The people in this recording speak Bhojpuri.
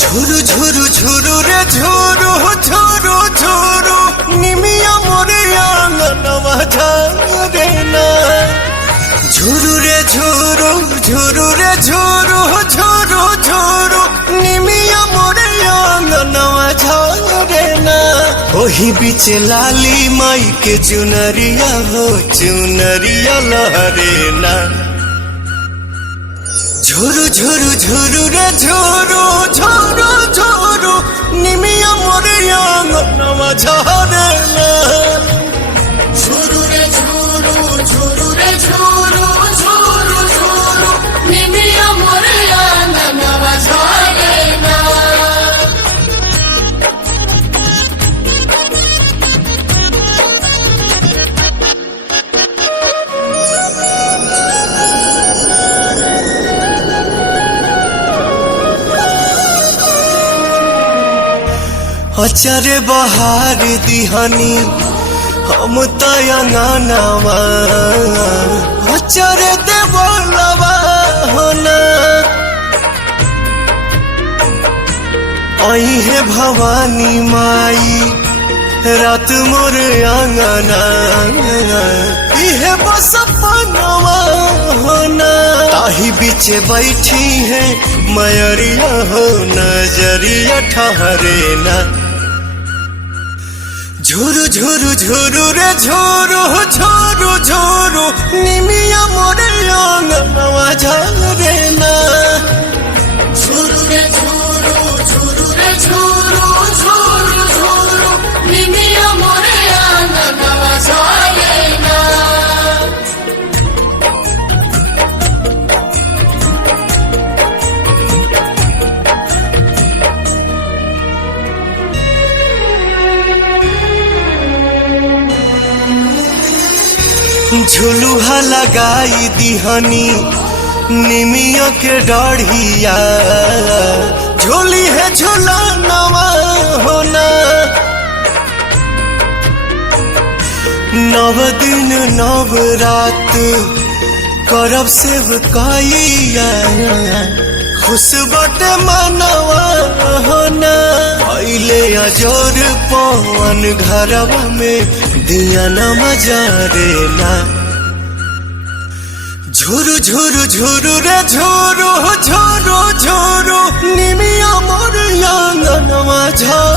ঝুরু ঝুরু ঝুরু রে ঝুরু ঝুরু ঝুরু নিমিয়া মোরে আঙ্গনवा ঝরে না। ঝুরু রে ঝুরু ঝুরু রে ঝুরু ঝুরু ঝুরু নিমিয়া মোরে আঙ্গনवा ঝরে না। ওহি বিচে লালি মাই के चुनरिया हो चुनरिया लहरे ना। ঝুরু ঝুরু ঝুরু রে ঝুরু ঝুরু ঝুরু নিমিয়া মোরে আঙ্গনवा ঝরে না। ঝুরু রে ঝুরু ঝুরু রে ঝুরু ঝুরু ঝুরু নিমিয়া মোরে আঙ্গনवा ঝরে না। अचरे बहार दिहानी हम तयंगनवा अचरे देवलवा होना। आई है भवानी माई रात मोर आंगना इहे बस अपनवा होना। ताही बीचे बैठी है मयरिया हो नजरिया ठहरे ना। ঝুরু ঝুরু ঝুরু রে ঝুরু ঝুরু ঝুরু নিমিয়া মোরে আঙ্গনवा ঝরে না। ঝুরু রে ঝুরু ঝুরু রে ঝুরু ঝুরু ঝুরু নিমিয়া মোরে আঙ্গনवा ঝরে না। झुलुहा लगाई दिहनी निमिया के डढ़िया झोली है झुलनवा होना। नव दिन नव रात करब सेवकाइया खुश बटे मनवा होना। अइले अजोर पवन घरवा में दिया न रे ना। झुरु झुरु झुरु रे झुरु झुरु झुरु निमिया मोर आंगनवा झरे